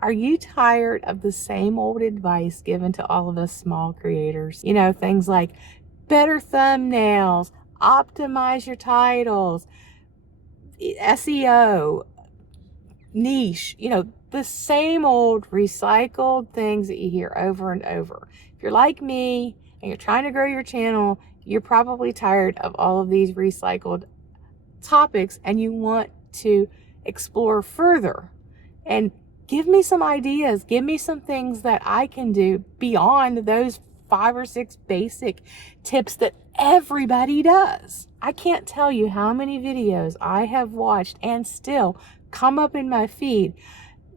Are you tired of the same old advice given to all of us small creators? You know, things like better thumbnails, optimize your titles, SEO, niche, you know, the same old recycled things that you hear over and over. If you're like me and you're trying to grow your channel, you're probably tired of all of these recycled topics and you want to explore further. And give me some ideas. Give me some things that I can do beyond those 5 or 6 basic tips that everybody does. I can't tell you how many videos I have watched and still come up in my feed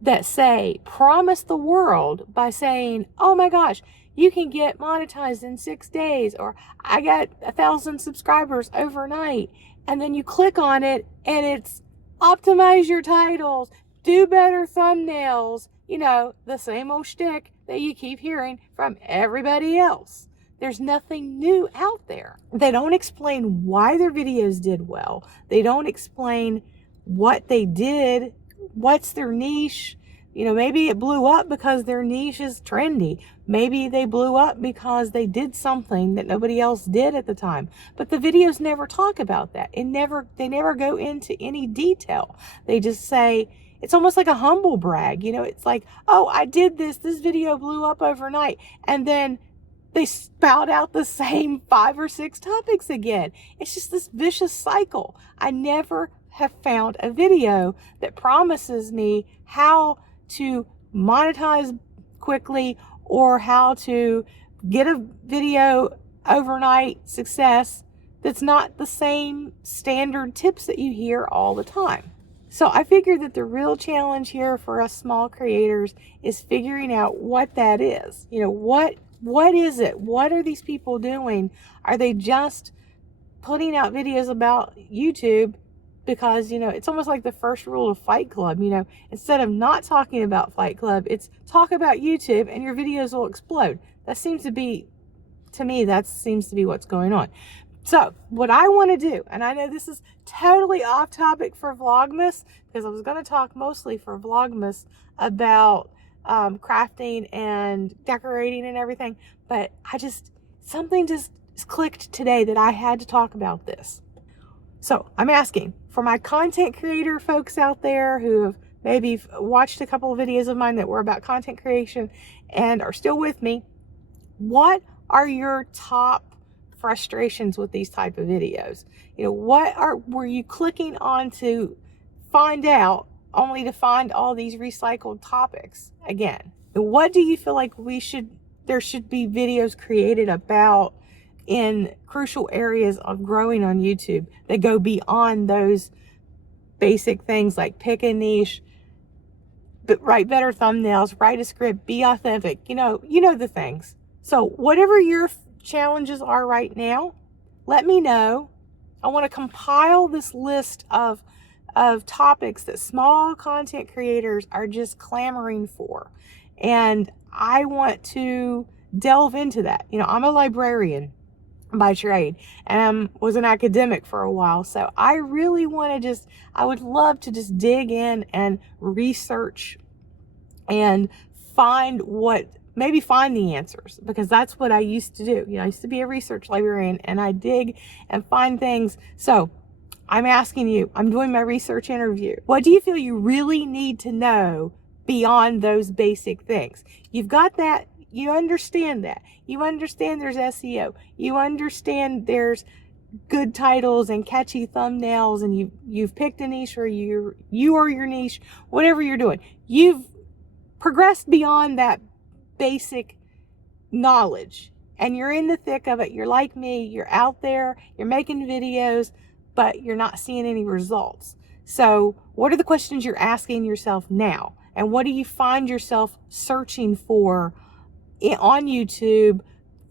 that say, promise the world by saying, oh my gosh, you can get monetized in 6 days, or I got 1,000 subscribers overnight. And then you click on it and it's optimize your titles, do better thumbnails, you know, the same old shtick that you keep hearing from everybody else. There's nothing new out there. They don't explain why their videos did well. They don't explain what they did, what's their niche. You know, maybe it blew up because their niche is trendy. Maybe they blew up because they did something that nobody else did at the time. But the videos never talk about that. They never go into any detail. They just say, it's almost like a humble brag. You know, it's like, oh, I did this video blew up overnight. And then they spout out the same 5 or 6 topics again. It's just this vicious cycle. I never have found a video that promises me how to monetize quickly or how to get a video overnight success that's not the same standard tips that you hear all the time. So I figured that the real challenge here for us small creators is figuring out what that is. You know, what is it? What are these people doing? Are they just putting out videos about YouTube because, you know, it's almost like the first rule of Fight Club, you know, instead of not talking about Fight Club, it's talk about YouTube and your videos will explode. That seems to be, to me, that seems to be what's going on. So what I want to do, and I know this is totally off topic for Vlogmas, because I was going to talk mostly for Vlogmas about crafting and decorating and everything, but something just clicked today that I had to talk about this. So I'm asking for my content creator folks out there who have maybe watched a couple of videos of mine that were about content creation and are still with me. What are your top frustrations with these type of videos? You know, were you clicking on to find out only to find all these recycled topics again? And what do you feel like there should be videos created about in crucial areas of growing on YouTube that go beyond those basic things like pick a niche, but write better thumbnails, write a script, be authentic, you know the things. So whatever your challenges are right now, let me know. I want to compile this list of topics that small content creators are just clamoring for. And I want to delve into that. You know, I'm a librarian by trade and was an academic for a while. So I really want to I would love to just dig in and research and maybe find the answers, because that's what I used to do. You know, I used to be a research librarian and I dig and find things. So I'm asking you, I'm doing my research interview. What do you feel you really need to know beyond those basic things? You've got that. You understand that. You understand there's SEO. You understand there's good titles and catchy thumbnails, and you've picked a niche, or you or your niche, whatever you're doing. You've progressed beyond that basic knowledge and you're in the thick of it. You're like me. You're out there. You're making videos, but you're not seeing any results. So what are the questions you're asking yourself now? And what do you find yourself searching for on YouTube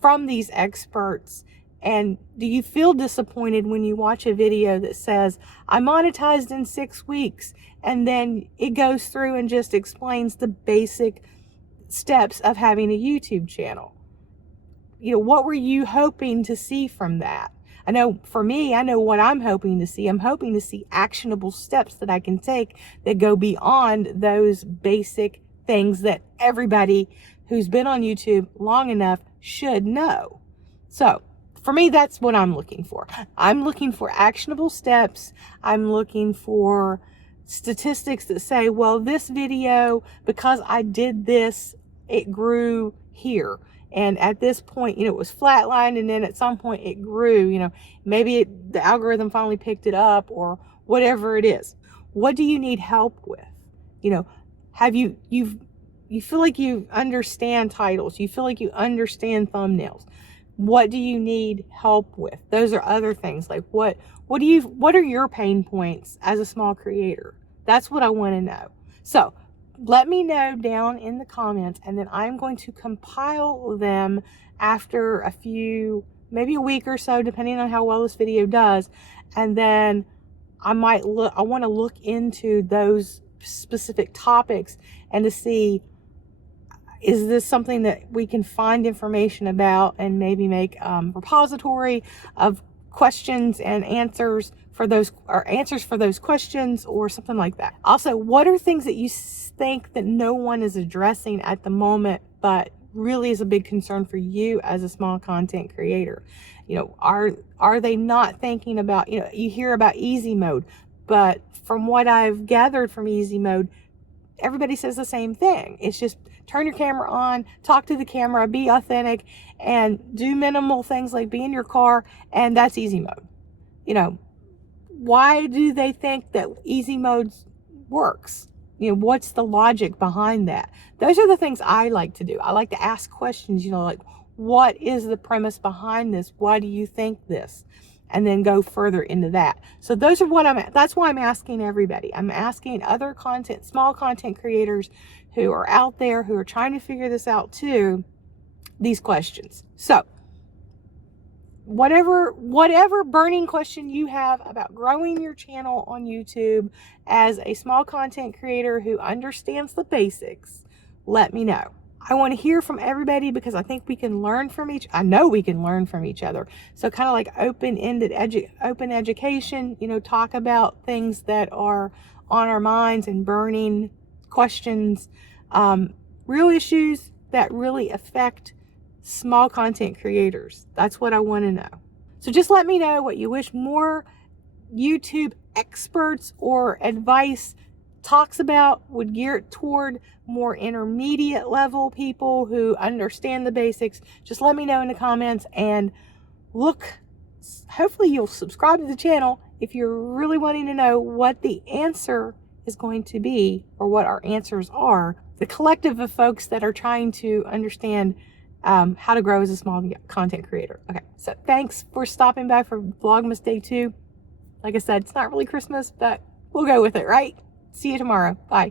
from these experts? And do you feel disappointed when you watch a video that says, I monetized in 6 weeks, and then it goes through and just explains the basic steps of having a YouTube channel? You know, what were you hoping to see from that? I know for me, I know what I'm hoping to see. I'm hoping to see actionable steps that I can take that go beyond those basic things that everybody who's been on YouTube long enough should know. So for me, that's what I'm looking for. I'm looking for actionable steps. I'm looking for statistics that say, well, this video, because I did this, it grew here. And at this point, it was flatlined, and then at some point it grew, maybe the algorithm finally picked it up, or whatever it is. What do you need help with? Have you feel like you understand titles, you feel like you understand thumbnails. What do you need help with? Those are other things. Like what are your pain points as a small creator? That's what I want to know. So let me know down in the comments, and then I'm going to compile them after maybe a week or so, depending on how well this video does. And then I want to look into those specific topics and to see, is this something that we can find information about, and maybe make a repository of questions and answers for those, or answers for those questions, or something like that. Also, what are things that you think that no one is addressing at the moment, but really is a big concern for you as a small content creator? Are they not thinking about, you hear about easy mode, but from what I've gathered from easy mode, everybody says the same thing. It's just turn your camera on, talk to the camera, be authentic, and do minimal things like be in your car, and that's easy mode. Why do they think that easy mode works? What's the logic behind that? Those are the things I like to do. I like to ask questions, like, what is the premise behind this? Why do you think this? And then go further into that. So that's why I'm asking everybody. I'm asking other small content creators who are out there, who are trying to figure this out too, these questions. So whatever burning question you have about growing your channel on YouTube as a small content creator who understands the basics, let me know. I want to hear from everybody, because I think we can learn from I know we can learn from each other. So kind of like open-ended open education, talk about things that are on our minds, and burning questions, real issues that really affect small content creators. That's what I want to know. So just let me know what you wish more YouTube experts or advice talks about, would gear it toward more intermediate level people who understand the basics. Just let me know in the comments, and hopefully you'll subscribe to the channel if you're really wanting to know what the answer is going to be, or what our answers are. The collective of folks that are trying to understand how to grow as a small content creator. Okay, so thanks for stopping by for Vlogmas Day 2. Like I said, it's not really Christmas, but we'll go with it, right? See you tomorrow. Bye.